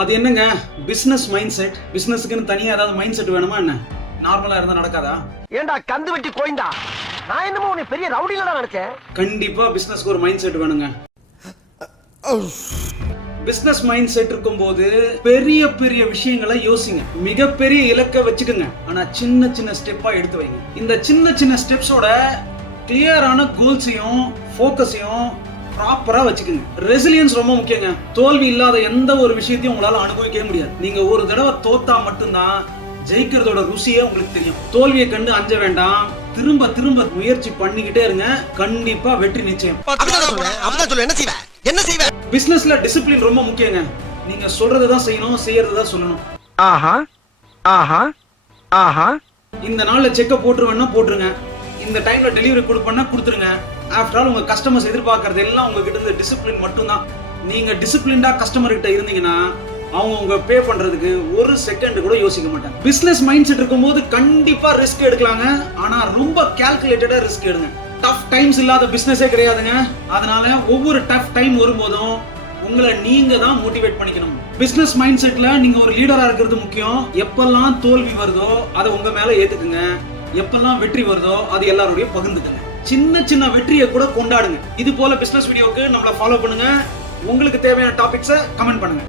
அது என்னங்க business mind set. பிசினஸ்க்குன்னு தனியா ஏதாவது மைண்ட் செட் வேணுமா என்ன? நார்மலா இருந்தா நடக்காதா? ஏண்டா கந்து வெட்டி கோயிந்தா, நான் என்னமோ உன்னை பெரிய ரவுடில தான் நினைச்சேன். கண்டிப்பா பிசினஸ்க்கு ஒரு மைண்ட் செட் வேணுங்க. பிசினஸ் மைண்ட் செட் இருக்கும்போது பெரிய பெரிய விஷயங்களை யோசிங்க. மிகப்பெரிய இலக்கை வச்சுக்கோங்க, ஆனா சின்ன சின்ன ஸ்டெப்பா எடுத்து வைங்க. இந்த சின்ன சின்ன ஸ்டெப்ஸோட கிளியரான கோல்ஸையும் ஃபோக்கஸையும் ப்ராப்பரா வச்சுக்கோங்க. ரெசிலியன்ஸ் ரொம்ப முக்கியங்க. தோல்வி இல்லாத எந்த ஒரு விஷயத்தையும் உங்களால அனுபவிக்கவே முடியாது. நீங்க ஒரு தடவை தோத்தா மட்டும்தான் ஜெயிக்கிறதோட ருசியே உங்களுக்கு தெரியும். தோல்வியை கண்டு அஞ்ச வேண்டாம், திரும்ப திரும்ப முயற்சி பண்ணிக்கிட்டே இருங்க. கண்டிப்பா வெற்றி நிச்சயம். என்ன செய்வ? பிசினஸ்ல டிசிப்ளின் ரொம்ப முக்கியங்க. நீங்க சொல்றதை தான் செய்யணும், செய்யறதை தான் சொல்லணும். ஆஹா ஆஹா ஆஹா. இந்த நாள்ல செக்க போட்டுருவேன்னா போட்டுருங்க, இந்த டைம்ல டெலிவரி கொடுப்பேன்னா கொடுத்துருங்க. ஆஃப்டர் ஆல் உங்க கஸ்டமர்ஸ் எதிர்பார்க்கறது எல்லாம் உங்ககிட்ட இருந்து டிசிப்ளின் மட்டும்தான். நீங்க டிசிப்ளின்டா கஸ்டமர் கிட்ட இருந்தீங்கன்னா அவங்க உங்க பே பண்றதுக்கு ஒரு செகண்ட் கூட யோசிக்க மாட்டாங்க. பிசினஸ் மைண்ட் செட் இருக்கும்போது கண்டிப்பா ரிஸ்க் எடுக்கலாங்க, ஆனா ரொம்ப கால்குலேட்டடா ரிஸ்க் எடுங்க. டஃப் டைம்ஸ் இல்லாத பிசினஸே கிடையாதுங்க. அதனால ஒவ்வொரு டஃப் டைம் வரும்போதும் உங்களை நீங்க தான் மோட்டிவேட் பண்ணிக்கணும். பிசினஸ் மைண்ட் செட்ல நீங்க ஒரு லீடரா இருக்கிறது முக்கியம். எப்பெல்லாம் தோல்வி வருதோ அதை உங்க மேல ஏத்துக்குங்க. எப்பெல்லாம் வெற்றி வருதோ அது எல்லாரோடையும் பகிர்ந்துக்குங்க. சின்ன சின்ன வெற்றியை கூட கொண்டாடுங்க. இது போல பிசினஸ் வீடியோக்கு நம்மள ஃபாலோ பண்ணுங்க. உங்களுக்கு தேவையான டாபிக்ஸை கமெண்ட் பண்ணுங்க.